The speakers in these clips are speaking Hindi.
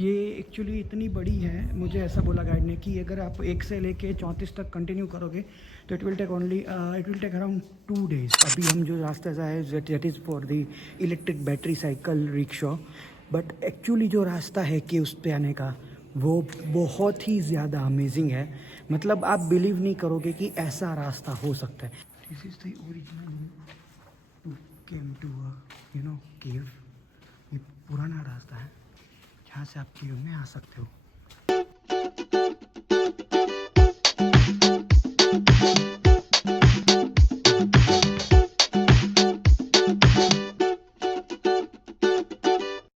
ये एक्चुअली इतनी बड़ी है, मुझे ऐसा बोला गाइड ने कि अगर आप 1 से लेके 34 तक कंटिन्यू करोगे तो it will take around 2 days। अभी हम जो रास्ते से आए that is for the electric battery cycle rickshaw, but actually जो रास्ता है कि उस पर आने का वो बहुत ही ज़्यादा अमेजिंग है। मतलब आप बिलीव नहीं करोगे कि ऐसा रास्ता हो सकता है। This is the original to came to cave. ये पुराना रास्ता है जहाँ से आप केव में आ सकते हो।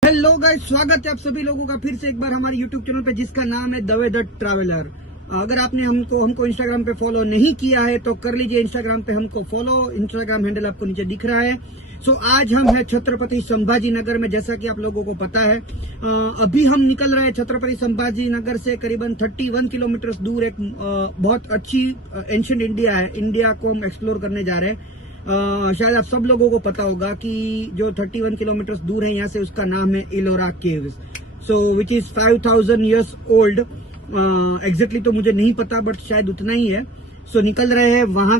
हेलो गाइस, स्वागत है आप सभी लोगों का फिर से एक बार हमारे YouTube चैनल पे जिसका नाम है द वे द ट्रैवलर। अगर आपने हमको इंस्टाग्राम पे फॉलो नहीं किया है तो कर लीजिए इंस्टाग्राम पे हमको फॉलो। इंस्टाग्राम हैंडल आपको नीचे दिख रहा है। सो आज हम हैं छत्रपति संभाजी नगर में, जैसा कि आप लोगों को पता है। अभी हम निकल रहे हैं छत्रपति संभाजी नगर से करीबन 31 किलोमीटर दूर एक बहुत अच्छी एंशिएंट इंडिया है। इंडिया को हम एक्सप्लोर करने जा रहे हैं। शायद आप सब लोगों को पता होगा कि जो 31 किलोमीटर दूर है यहाँ से, उसका नाम है Ellora caves. So which is 5000 years old. Exactly तो मुझे नहीं पता, बट शायद उतना ही है। सो निकल रहे हैं वहां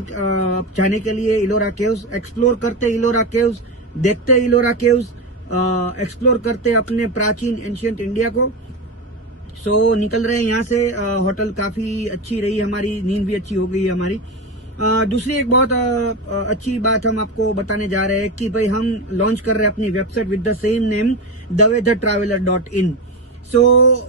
जाने के लिए इलोरा केव्स। एक्सप्लोर करते इलोरा केव्स, देखते इलोरा केव्स, एक्सप्लोर करते अपने प्राचीन एंशिएंट इंडिया को। सो निकल रहे हैं यहाँ से। होटल काफी अच्छी रही हमारी, नींद भी अच्छी हो गई हमारी। दूसरी एक बहुत अच्छी बात हम आपको बताने जा रहे हैं कि भाई हम लॉन्च कर रहे हैं अपनी website with the same name theweathertraveler.in। सो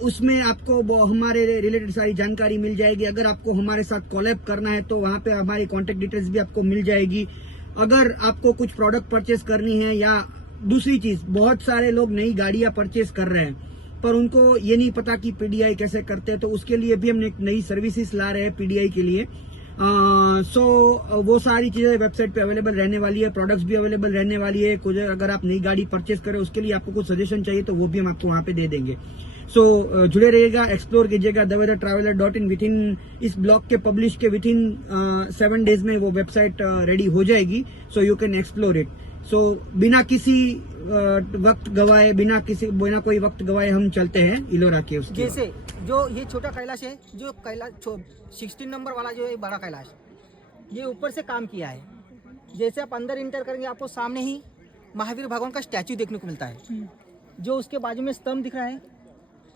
उसमें आपको हमारे रिलेटेड सारी जानकारी मिल जाएगी। अगर आपको हमारे साथ कोलैब करना है तो वहां पे हमारी कॉन्टेक्ट डिटेल्स भी आपको मिल जाएगी। अगर आपको कुछ प्रोडक्ट परचेस करनी है, या दूसरी चीज, बहुत सारे लोग नई गाड़ियां परचेस कर रहे हैं पर उनको ये नहीं पता कि पीडीआई कैसे करते हैं, तो उसके लिए भी हम एक नई सर्विसेज ला रहे हैं पीडीआई के लिए। सो वो सारी चीजें वेबसाइट पे अवेलेबल रहने वाली है, प्रोडक्ट्स भी अवेलेबल रहने वाली है। कुछ अगर आप नई गाड़ी परचेस करें उसके लिए आपको कुछ सजेशन चाहिए तो वो भी हम आपको वहां पे दे देंगे। सो जुड़े रहिएगा, एक्सप्लोर कीजिएगा theweathertraveler.in। विद इन इस ब्लॉग के पब्लिश के विद इन 7 days में वो वेबसाइट रेडी हो जाएगी। So you can explore it. So बिना किसी वक्त गवाए, बिना कोई वक्त गवाए हम चलते हैं इलोरा केव्स। जैसे जो ये छोटा कैलाश है, जो कैलाश 16 नंबर वाला जो है बड़ा कैलाश, ये ऊपर से काम किया है। जैसे आप अंदर इंटर करेंगे आपको सामने ही महावीर भगवान का स्टैचू देखने को मिलता है। जो उसके बाजू में स्तंभ दिख रहा है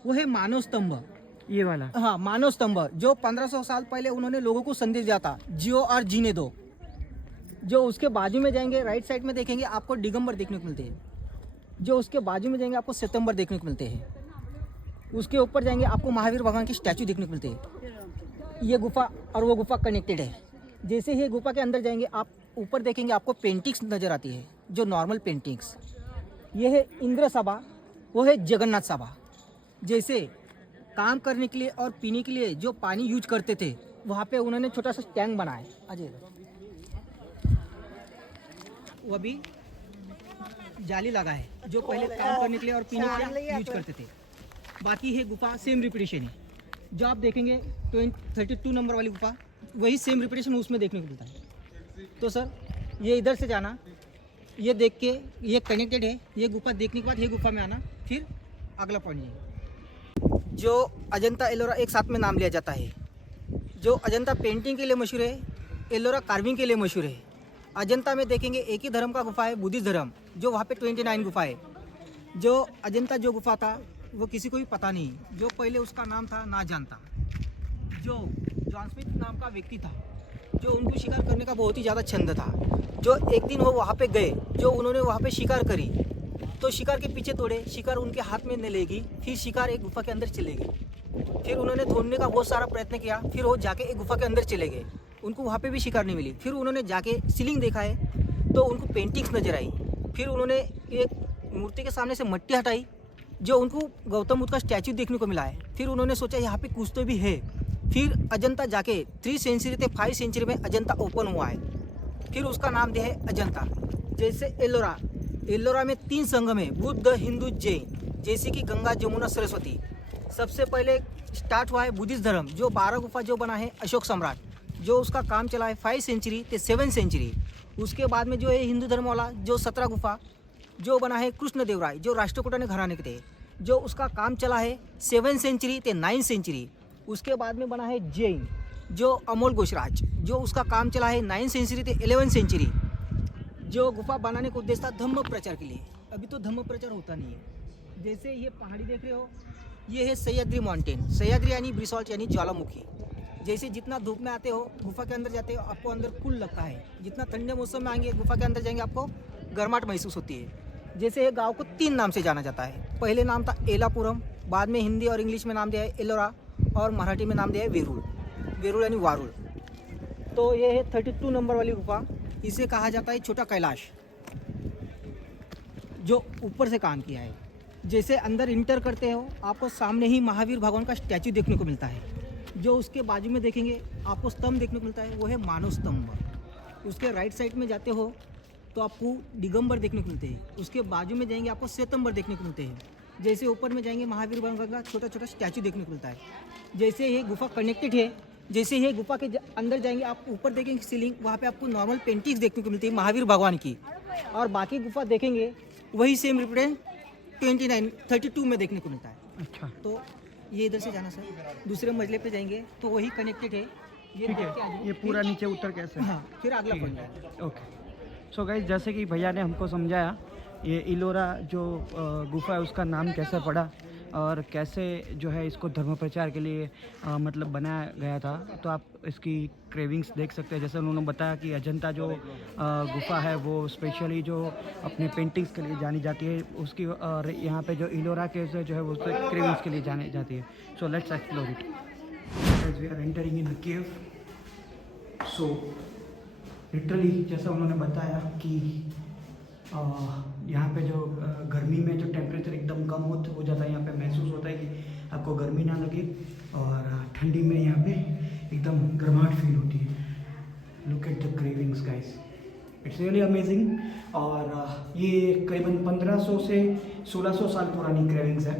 वो है मानव स्तंभ। ये वाला, हाँ, मानव स्तंभ, जो 1500 साल पहले उन्होंने लोगों को संदेश दिया था, जियो और जीने दो। जो उसके बाजू में जाएंगे, राइट साइड में देखेंगे आपको दिगंबर देखने को मिलते हैं। जो उसके बाजू में जाएंगे आपको सितंबर देखने को मिलते हैं। उसके ऊपर जाएंगे आपको महावीर भगवान की स्टैचू देखने को मिलते हैं। ये गुफा और वो गुफा कनेक्टेड है। जैसे ही गुफा के अंदर जाएंगे आप ऊपर देखेंगे आपको पेंटिंग्स नजर आती है, जो नॉर्मल पेंटिंग्स। ये है इंद्र सभा, वो है जगन्नाथ सभा। जैसे काम करने के लिए और पीने के लिए जो पानी यूज करते थे, वहाँ पे उन्होंने छोटा सा टैंक बनाया। अजय वो भी जाली लगा है, जो पहले काम करने के लिए और पीने के लिए यूज करते थे। बाकी है गुफा सेम रिपीटेशन है। जो आप देखेंगे 32 नंबर वाली गुफा, वही सेम रिपीटेशन उसमें देखने को मिलता है। तो सर ये इधर से जाना, ये देख के ये कनेक्टेड है। ये गुफा देखने के बाद ये गुफा में आना, फिर अगला पॉइंट है। जो अजंता एलोरा एक साथ में नाम लिया जाता है। जो अजंता पेंटिंग के लिए मशहूर है, एलोरा कार्विंग के लिए मशहूर है। अजंता में देखेंगे एक ही धर्म का गुफा है, बुद्धिस्ट धर्म, जो वहाँ पे 29 गुफा है। जो अजंता जो गुफा था वो किसी को भी पता नहीं, जो पहले उसका नाम था ना जानता। जो जॉन स्मिथ नाम का व्यक्ति था, जो उनको शिकार करने का बहुत ही ज़्यादा छंद था। जो एक दिन वो वहाँ पे गए, जो उन्होंने वहाँ पे शिकार करी, तो शिकार के पीछे तोड़े, शिकार उनके हाथ में न लेगी। फिर शिकार एक गुफा के अंदर चले गए। फिर उन्होंने ढूंढने का बहुत सारा प्रयत्न किया, फिर वो जाके एक गुफा के अंदर चले गए। उनको वहाँ पे भी शिकार नहीं मिली। फिर उन्होंने जाके सीलिंग देखा है तो उनको पेंटिंग्स नजर आई। फिर उन्होंने एक मूर्ति के सामने से मिट्टी हटाई, जो उनको गौतम बुद्ध का स्टैचू देखने को मिला है। फिर उन्होंने सोचा यहाँ पे कुछ तो भी है। फिर अजंता जाके 3 सेंचुरी से 5 सेंचुरी में अजंता ओपन हुआ है। फिर उसका नाम दिया है अजंता। जैसे एलोरा में 3 संगम है, बुद्ध, हिंदू, जैन, जैसे कि गंगा, जमुना, सरस्वती। सबसे पहले स्टार्ट हुआ है बुद्धिस्ट धर्म, जो 12 गुफा जो बना है अशोक सम्राट, जो उसका काम चला है 5 सेंचुरी से 7 सेंचुरी। उसके बाद में जो है हिंदू धर्म वाला, जो 17 गुफा जो बना है कृष्ण देवराय, जो राष्ट्रकूटा ने घराने के थे। जो उसका काम चला है 7th सेंचुरी ते 9th सेंचुरी। उसके बाद में बना है जैन जो अमोल घोषराज, जो उसका काम चला है 9th सेंचुरी ते 11th सेंचुरी। जो गुफा बनाने का उद्देश्य था धम्म प्रचार के लिए। अभी तो धम्म प्रचार होता नहीं है। जैसे ये पहाड़ी देख रहे हो, ये है सह्याद्री माउंटेन। सह्याद्री यानी ब्रिसॉल्ट यानी ज्वालामुखी। जैसे जितना धूप में आते हो गुफा के अंदर जाते हो आपको अंदर कूल लगता है, जितना ठंडे मौसम में आएंगे गुफा के अंदर जाएंगे आपको गर्माहट महसूस होती है। जैसे ये गांव को 3 नाम से जाना जाता है। पहले नाम था एलापुरम, बाद में हिंदी और इंग्लिश में नाम दिया है एलोरा और मराठी में नाम दिया है वेरूळ। वेरूळ यानी वारुळ। तो ये है 32 नंबर वाली गुफा। इसे कहा जाता है छोटा कैलाश, जो ऊपर से काम किया है। जैसे अंदर इंटर करते हो आपको सामने ही महावीर भगवान का स्टैचू देखने को मिलता है। जो उसके बाजू में देखेंगे आपको स्तंभ देखने को मिलता है, वो है मानव स्तंभ। उसके राइट साइड में जाते हो तो आपको दिगंबर देखने को मिलते हैं। उसके बाजू में जाएंगे आपको श्वेतंबर देखने को मिलते हैं। जैसे ऊपर में जाएंगे महावीर भगवान का छोटा छोटा स्टैचू देखने को मिलता है। जैसे ये गुफा कनेक्टेड है, जैसे ये गुफा के अंदर जाएंगे आप ऊपर देखेंगे सीलिंग, वहाँ पे आपको नॉर्मल पेंटिंग्स देखने को मिलती है महावीर भगवान की। और बाकी गुफा देखेंगे वही सेम रिप्रेजेंट 32 में देखने को मिलता है। अच्छा, तो ये इधर से जाना सर, दूसरे मंजिले पे जाएंगे तो वही कनेक्टेड है। ये ठीक देख के आ है। जाओ। ये पूरा नीचे उतर कैसे? हाँ, फिर अगला ठीक पॉइंट है। है। ओके। सो गाइस, जैसे कि भैया ने हमको समझाया ये इलोरा जो गुफा है उसका नाम कैसे पड़ा और कैसे जो है इसको धर्म प्रचार के लिए मतलब बनाया गया था। तो आप इसकी क्रेविंग्स देख सकते हैं। जैसे उन्होंने बताया कि अजंता जो गुफा है वो स्पेशली जो अपने पेंटिंग्स के लिए जानी जाती है उसकी, और यहाँ पे जो इलोरा के जो है वो क्रेविंग्स के लिए जानी जाती है। So let's explore it. We are entering in the cave. So literally जैसा उन्होंने बताया कि यहाँ पे जो गर्मी में जो टेम्परेचर एकदम कम हो जाता है, यहाँ पे महसूस होता है कि आपको गर्मी ना लगे, और ठंडी में यहाँ पे एकदम गर्माहट फील होती है। Look at the cravings guys, it's really amazing. और ये करीबन 1500 से 1600 साल पुरानी क्रेविंग्स है।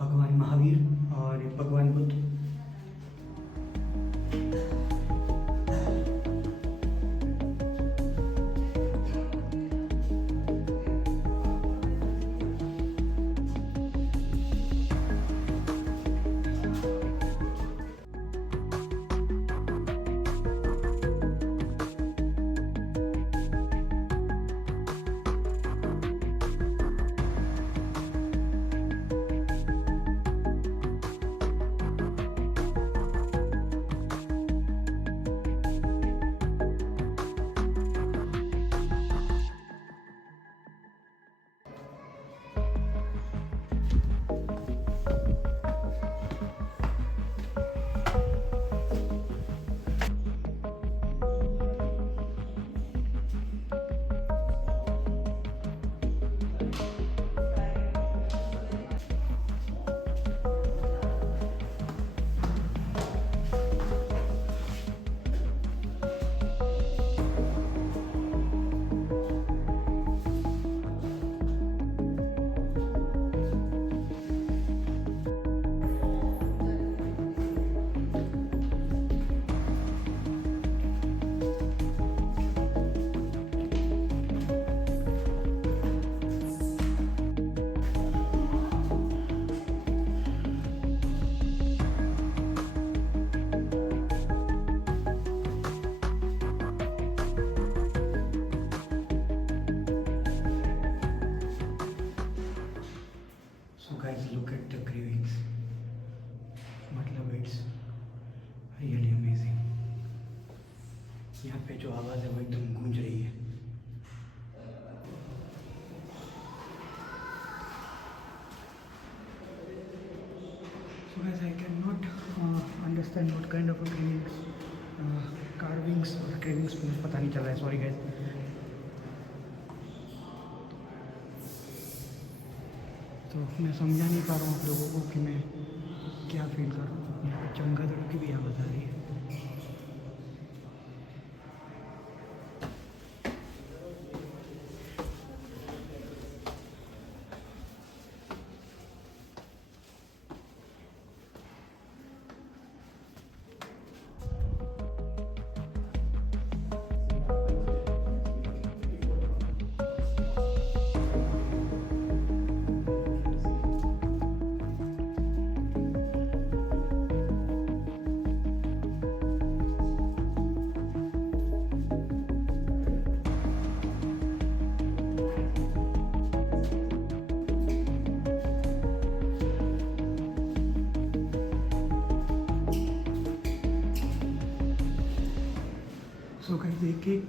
भगवान महावीर और भगवान Buddha. guys, look at the cravings. मतलब इट्स रियली अमेजिंग। यहाँ पे जो आवाज़ है वो एकदम गूंज रही है। So guys, I cannot understand what kind of a cravings, carvings और cravings मुझे पता नहीं चल रहा है, sorry guys। तो मैं समझा नहीं पा रहा हूँ आप लोगों को कि मैं क्या फील कर रहा हूँ। यहाँ पर चमगादड़ों की भी आवाज़ आ रही है। सो गाइस एक एक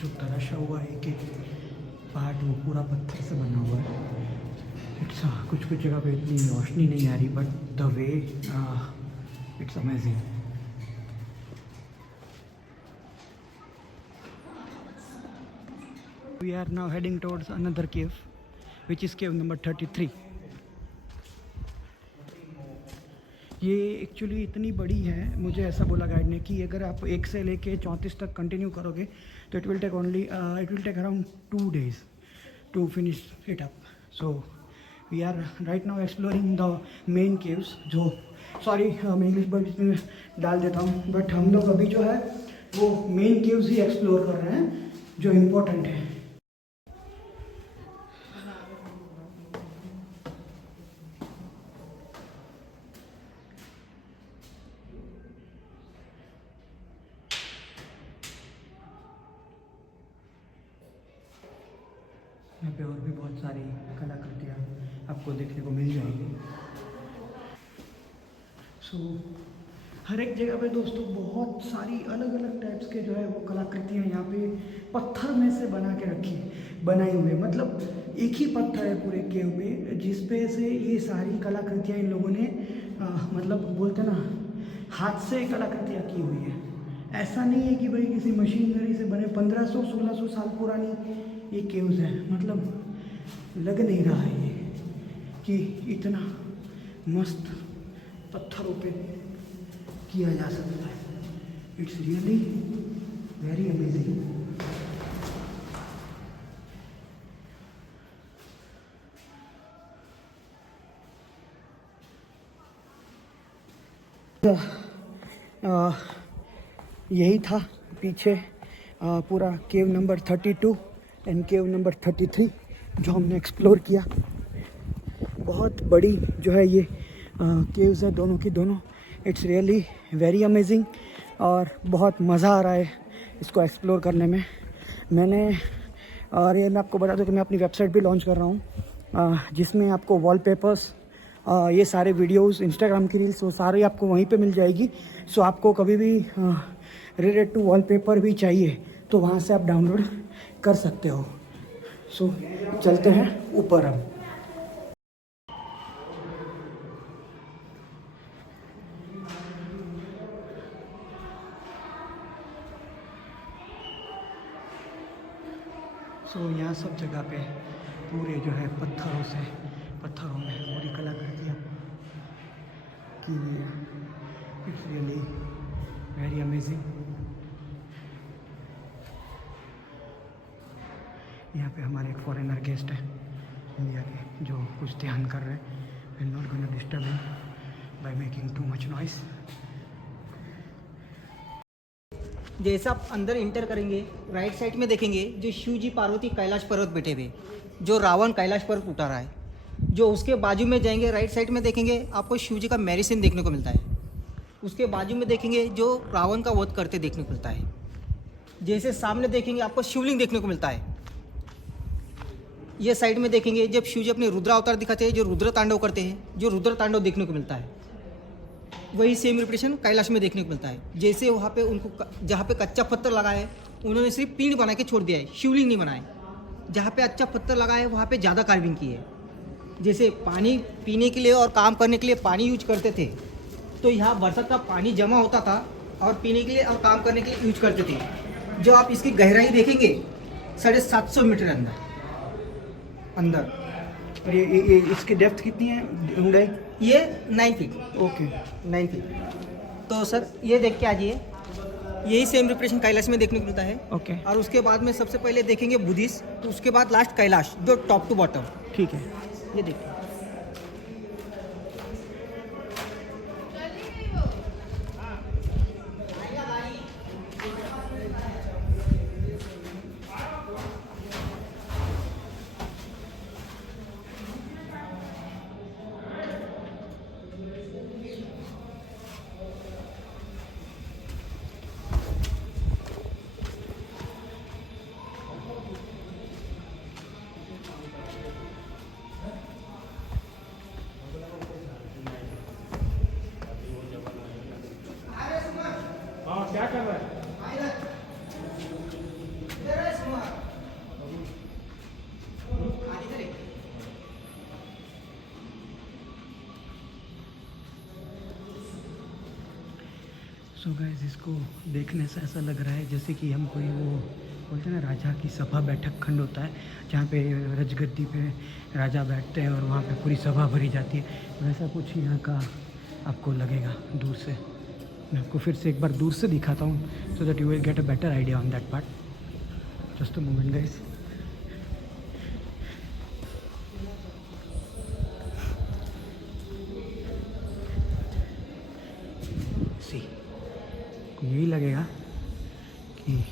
जो तराशा हुआ एक एक पार्ट वो पूरा पत्थर से बना हुआ है। इट्स कुछ कुछ जगह पे इतनी रोशनी नहीं आ रही but the way it's amazing. We are now heading towards another cave which is cave number 33। ये एक्चुअली इतनी बड़ी है, मुझे ऐसा बोला गाइड ने कि अगर आप 1 से लेके 34 तक कंटिन्यू करोगे तो it will take around 2 days to finish it up. So we are right now exploring the main caves. जो सॉरी मैं इंग्लिश वर्ड में डाल देता हूँ बट हम लोग अभी जो है वो मेन केव्स ही एक्सप्लोर कर रहे हैं जो इम्पोर्टेंट है। यहाँ पे और भी बहुत सारी कलाकृतियाँ आपको देखने को मिल जाएगी। सो हर एक जगह पे दोस्तों बहुत सारी अलग अलग टाइप्स के जो है वो कलाकृतियाँ यहाँ पे पत्थर में से बनाई हुई है। मतलब एक ही पत्थर है पूरे केव में जिस पे से ये सारी कलाकृतियाँ इन लोगों ने मतलब बोलते ना हाथ से कलाकृतियाँ की हुई है। ऐसा नहीं है कि भाई किसी मशीनरी से बने 1500-1600 साल पुरानी ये केव्स है। मतलब लग नहीं रहा है ये कि इतना मस्त पत्थरों पे किया जा सकता है। It's really very amazing. यही था पीछे पूरा केव नंबर 32 एंड केव नंबर 33 जो हमने एक्सप्लोर किया। बहुत बड़ी जो है ये केव्स है दोनों की दोनों। इट्स रियली वेरी अमेजिंग और बहुत मज़ा आ रहा है इसको एक्सप्लोर करने में। और ये मैं आपको बता दूं कि मैं अपनी वेबसाइट भी लॉन्च कर रहा हूँ जिसमें आपको वॉलपेपर्स ये सारे वीडियोस, इंस्टाग्राम की रील्स वो सारे आपको वहीं पे मिल जाएगी। सो आपको कभी भी रिलेटेड टू वॉलपेपर भी चाहिए तो वहाँ से आप डाउनलोड कर सकते हो। सो चलते हैं ऊपर अब। सो यहाँ सब जगह पे पूरे जो है पत्थरों में पूरी कलाकृतियाँ की हुई है। It's really very amazing. यहाँ पे हमारे एक फॉरेनर गेस्ट है इंडिया के जो कुछ ध्यान कर रहे हैं। I am not gonna disturb him by making too much noise. जैसे आप अंदर इंटर करेंगे राइट साइड में देखेंगे जो शिव जी पार्वती कैलाश पर्वत बैठे हुए, जो रावण कैलाश पर्वत उठा रहा है। जो उसके बाजू में जाएंगे राइट साइड में देखेंगे आपको शिव जी का मेडिसिन देखने को मिलता है। उसके बाजू में देखेंगे जो रावण का वध करते देखने को मिलता है। जैसे सामने देखेंगे आपको शिवलिंग देखने को मिलता है। ये साइड में देखेंगे जब शिव जी अपने रुद्र अवतार दिखाते हैं, जो रुद्र तांडव करते हैं, जो रुद्र तांडव देखने को मिलता है। वही सेम रिपीटेशन कैलाश में देखने को मिलता है। जैसे वहाँ पे उनको जहाँ पे कच्चा पत्थर लगा है उन्होंने सिर्फ पीढ़ बना के छोड़ दिया है, शिवलिंग नहीं बनाए। जहाँ पे अच्छा पत्थर लगा है वहाँ पे ज़्यादा कार्विंग की है। जैसे पानी पीने के लिए और काम करने के लिए पानी यूज करते थे तो यहाँ बरसात का पानी जमा होता था और पीने के लिए और काम करने के लिए यूज करते थे। जो आप इसकी गहराई देखेंगे 750 मीटर अंदर। और ये इसकी डेप्थ कितनी है ऊंचाई? ये 9 फीट, ओके 9 फीट। तो सर ये देख के आजिए, यही सेम रिप्रेजेंटेशन कैलाश में देखने को मिलता है। ओके और उसके बाद में सबसे पहले देखेंगे बुद्धिस्ट, तो उसके बाद लास्ट कैलाश, जो टॉप टू बॉटम। ठीक है। ये देखिए, सो गाइस, इसको देखने से ऐसा लग रहा है जैसे कि हम कोई वो बोलते हैं ना, राजा की सभा बैठक खंड होता है जहाँ पे रजगद्दी पे राजा बैठते हैं और वहाँ पे पूरी सभा भरी जाती है, वैसा कुछ यहाँ का आपको लगेगा दूर से। मैं आपको फिर से एक बार दूर से दिखाता हूँ so that you will get a better idea on that part. Just a moment guys. See यही लगेगा कि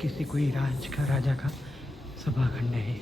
किसी कोई राजा का सभाखंड है।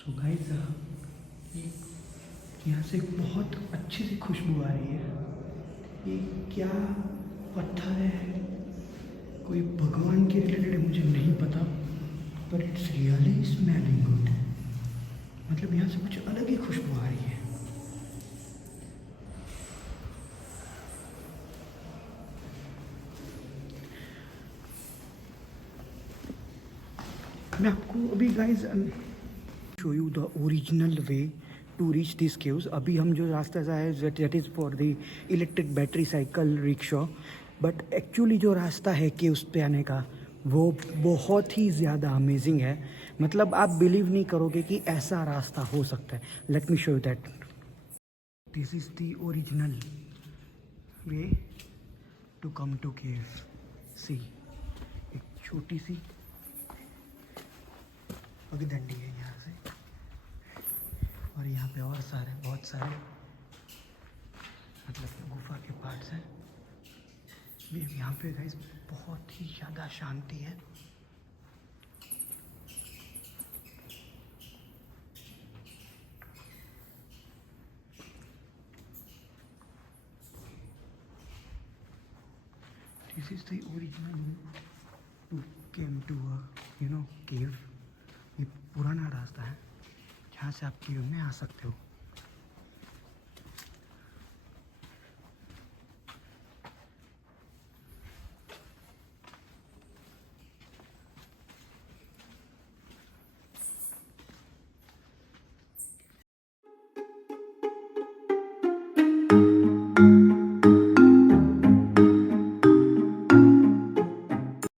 सो गाइस, यहाँ से बहुत अच्छी सी खुशबू आ रही है। ये क्या पत्थर है, कोई भगवान के रिलेटेड है, मुझे नहीं पता, पर इट्स रियली स्मेलिंग गुड। मतलब यहाँ से कुछ अलग ही खुशबू आ रही है। मैं आपको अभी guys show you the original way to reach this caves. अभी हम जो रास्ता से आए that is for the electric battery cycle rickshaw, but actually जो रास्ता है केव्स पे आने का वो बहुत ही ज़्यादा अमेजिंग है। मतलब आप बिलीव नहीं करोगे कि ऐसा रास्ता हो सकता है। Let me show you that. This is the original way to come to cave. See, एक छोटी सी पगडंडी है यहाँ से, और यहाँ पे और बहुत सारे मतलब गुफा के पार्ट्स हैं। यहाँ पे गाइस बहुत ही ज़्यादा शांति है। This is the original to came to a cave। ये पुराना रास्ता है जहाँ से आप केव में आ सकते हो।